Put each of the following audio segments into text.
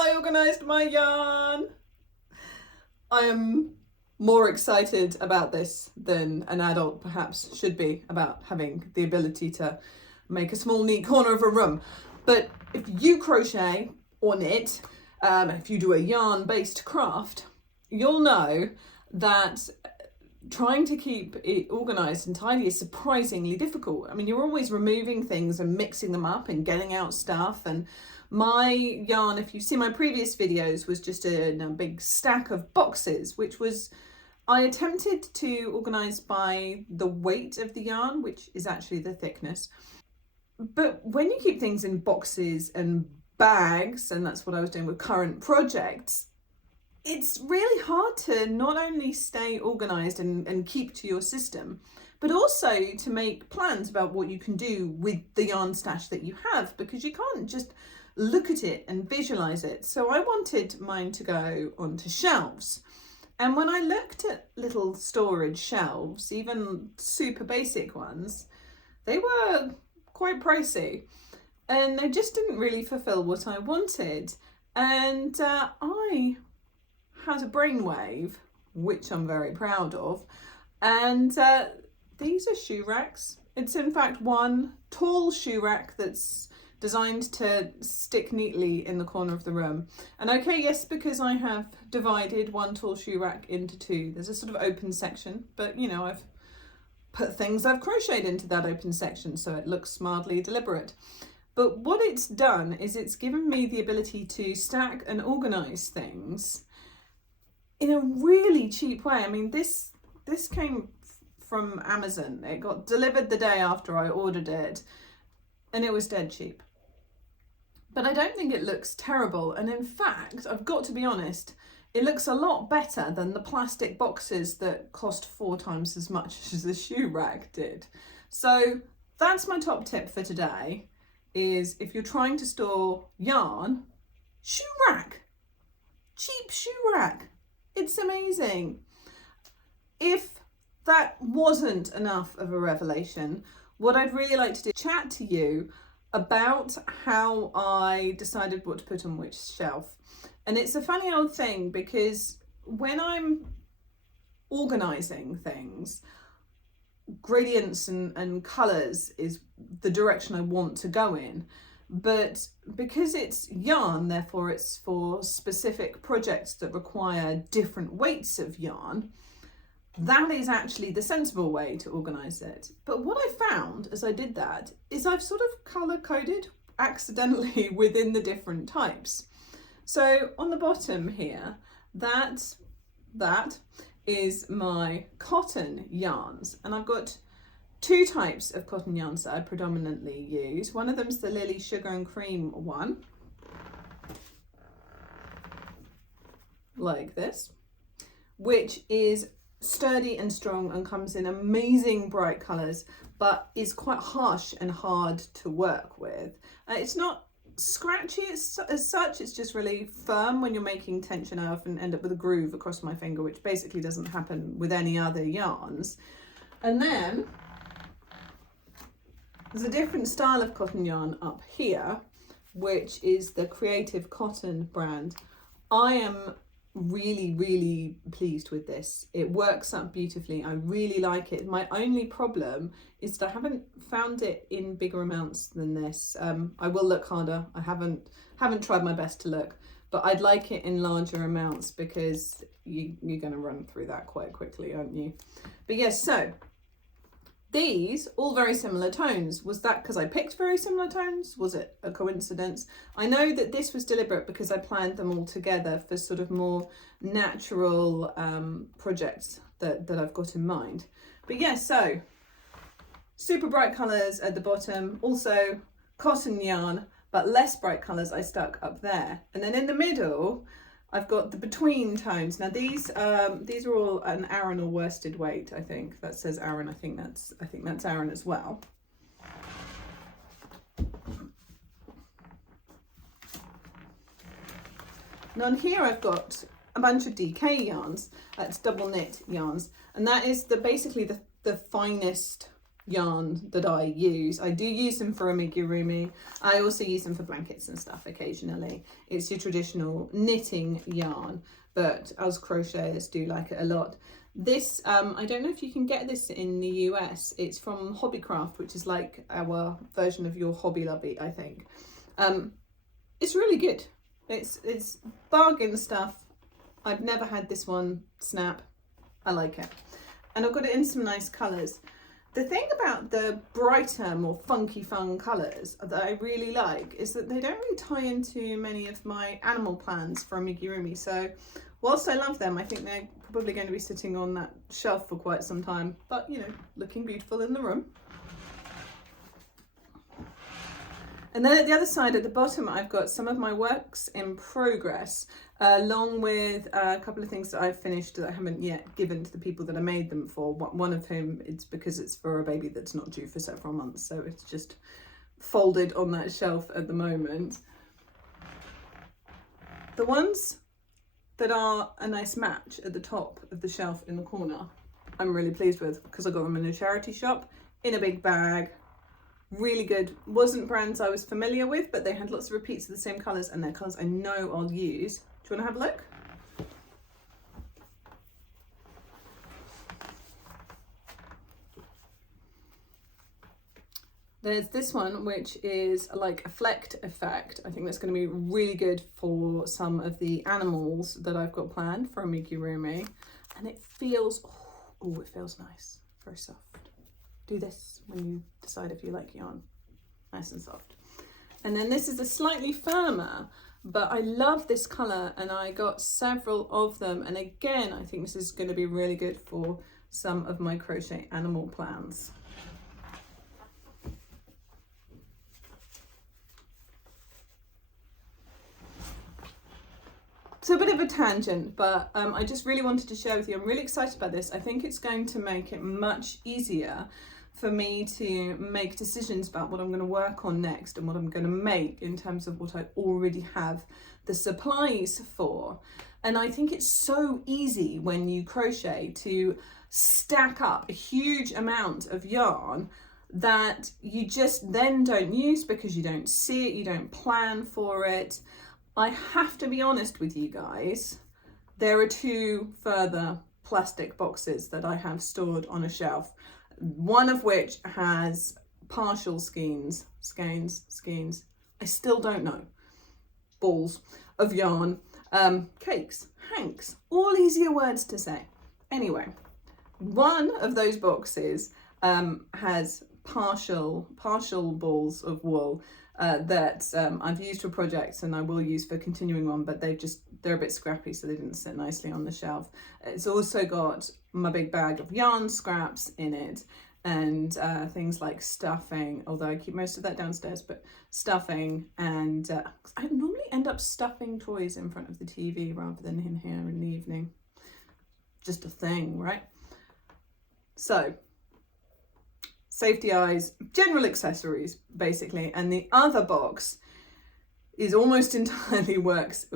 I organised my yarn. I am more excited about this than an adult perhaps should be about having the ability to make a small neat corner of a room. But if you crochet or knit, if you do a yarn based craft, you'll know that trying to keep it organised and tidy is surprisingly difficult. I mean, you're always removing things and mixing them up and getting out stuff. And my yarn, if you've seen my previous videos, was just a big stack of boxes, which was, I attempted to organise by the weight of the yarn, which is actually the thickness. But when you keep things in boxes and bags, and that's what I was doing with current projects, it's really hard to not only stay organised and keep to your system, but also to make plans about what you can do with the yarn stash that you have, because you can't just look at it and visualise it. So I wanted mine to go onto shelves. And when I looked at little storage shelves, even super basic ones, they were quite pricey and they just didn't really fulfill what I wanted. And I had a brainwave, which I'm very proud of, and these are shoe racks. It's in fact one tall shoe rack that's designed to stick neatly in the corner of the room. And okay, yes, because I have divided one tall shoe rack into two, there's a sort of open section, but you know, I've put things I've crocheted into that open section so it looks mildly deliberate. But what it's done is it's given me the ability to stack and organise things in a really cheap way. I mean, this came from Amazon. It got delivered the day after I ordered it and it was dead cheap. But I don't think it looks terrible. And in fact, I've got to be honest, it looks a lot better than the plastic boxes that cost 4 times as much as the shoe rack did. So that's my top tip for today, is if you're trying to store yarn, shoe rack, cheap shoe rack. It's amazing. If that wasn't enough of a revelation, what I'd really like to do is chat to you about how I decided what to put on which shelf. And it's a funny old thing, because when I'm organising things, gradients and colours is the direction I want to go in. But because it's yarn, therefore it's for specific projects that require different weights of yarn, that is actually the sensible way to organise it. But what I found as I did that is I've sort of colour coded accidentally within the different types. So on the bottom here, that is my cotton yarns, and I've got 2 types of cotton yarns that I predominantly use. One of them's the Lily Sugar and Cream one, like this, which is sturdy and strong and comes in amazing bright colours, but is quite harsh and hard to work with. It's not scratchy as such, it's just really firm when you're making tension. I often end up with a groove across my finger, which basically doesn't happen with any other yarns. And then there's a different style of cotton yarn up here, which is the Creative Cotton brand. I am really pleased with this. It works up beautifully. I really like it. My only problem is that I haven't found it in bigger amounts than this. I will look harder. I haven't tried my best to look, but I'd like it in larger amounts, because you're going to run through that quite quickly, aren't you? But yes, so these all very similar tones. Was that because I picked very similar tones? Was it a coincidence? I know that this was deliberate because I planned them all together for sort of more natural projects that I've got in mind. But yeah, so super bright colours at the bottom, also cotton yarn, but less bright colours I stuck up there. And then in the middle, I've got the between tones. Now these are all an Aran or worsted weight. I think that says Aran. I think that's Aran as well. And on here I've got a bunch of DK yarns. That's double knit yarns, and that is basically the finest yarn that I use. I do use them for amigurumi. I also use them for blankets and stuff occasionally. It's your traditional knitting yarn, but us crocheters do like it a lot. This, I don't know if you can get this in the US. It's from Hobbycraft, which is like our version of your Hobby Lobby, I think. It's really good. It's bargain stuff. I've never had this one snap. I like it. And I've got it in some nice colours. The thing about the brighter, more funky fun colours that I really like is that they don't really tie into many of my animal plans for amigurumi. So whilst I love them, I think they're probably going to be sitting on that shelf for quite some time, but you know, looking beautiful in the room. And then at the other side at the bottom, I've got some of my works in progress, along with a couple of things that I've finished that I haven't yet given to the people that I made them for. One of whom, it's because it's for a baby that's not due for several months, so it's just folded on that shelf at the moment. The ones that are a nice match at the top of the shelf in the corner, I'm really pleased with, because I got them in a charity shop in a big bag. Really good. Wasn't brands I was familiar with, but they had lots of repeats of the same colours, and they're colours I know I'll use. Do you want to have a look? There's this one, which is like a flecked effect. I think that's going to be really good for some of the animals that I've got planned for amigurumi. And it feels, oh, it feels nice. Very soft. Do this when you decide if you like yarn. Nice and soft. And then this is a slightly firmer, but I love this colour, and I got several of them. And again, I think this is going to be really good for some of my crochet animal plans. So a bit of a tangent, but I just really wanted to share with you, I'm really excited about this. I think it's going to make it much easier for me to make decisions about what I'm going to work on next and what I'm going to make in terms of what I already have the supplies for. And I think it's so easy when you crochet to stack up a huge amount of yarn that you just then don't use because you don't see it, you don't plan for it. I have to be honest with you guys, there are 2 further plastic boxes that I have stored on a shelf, one of which has partial skeins, I still don't know, balls of yarn, cakes, hanks, all easier words to say. Anyway, one of those boxes has partial balls of wool that I've used for projects and I will use for continuing on, but they're a bit scrappy, so they didn't sit nicely on the shelf. It's also got my big bag of yarn scraps in it, and things like stuffing, although I keep most of that downstairs, but stuffing, and I normally end up stuffing toys in front of the TV rather than in here in the evening. Just a thing, right? So safety eyes, general accessories basically, and the other box is almost entirely works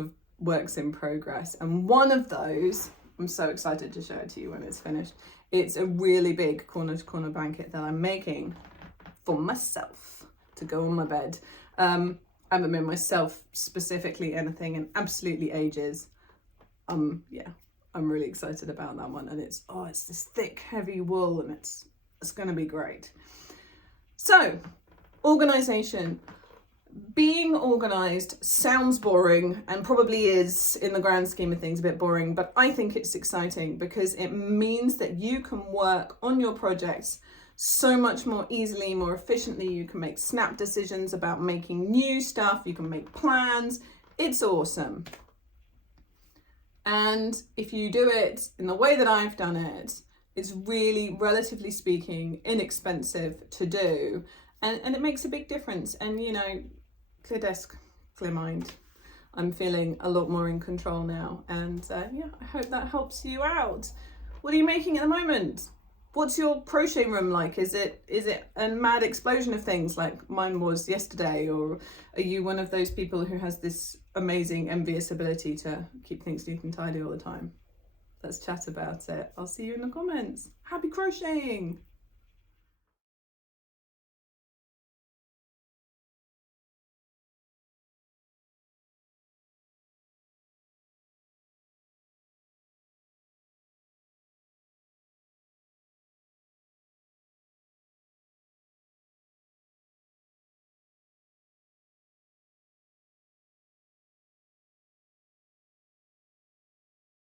in progress, and one of those, I'm so excited to show it to you when it's finished. It's a really big corner to corner blanket that I'm making for myself to go on my bed. I haven't made myself specifically anything in absolutely ages. Yeah, I'm really excited about that one, and it's this thick heavy wool, and it's going to be great. So, organisation. Being organised sounds boring, and probably is in the grand scheme of things a bit boring, but I think it's exciting because it means that you can work on your projects so much more easily, more efficiently. You can make snap decisions about making new stuff, you can make plans. It's awesome. And if you do it in the way that I've done it, it's really, relatively speaking, inexpensive to do, and it makes a big difference. And you know, clear desk, clear mind. I'm feeling a lot more in control now, and yeah, I hope that helps you out. What are you making at the moment? What's your crochet room like? Is it a mad explosion of things like mine was yesterday, or are you one of those people who has this amazing, envious ability to keep things neat and tidy all the time? Let's chat about it. I'll see you in the comments. Happy crocheting!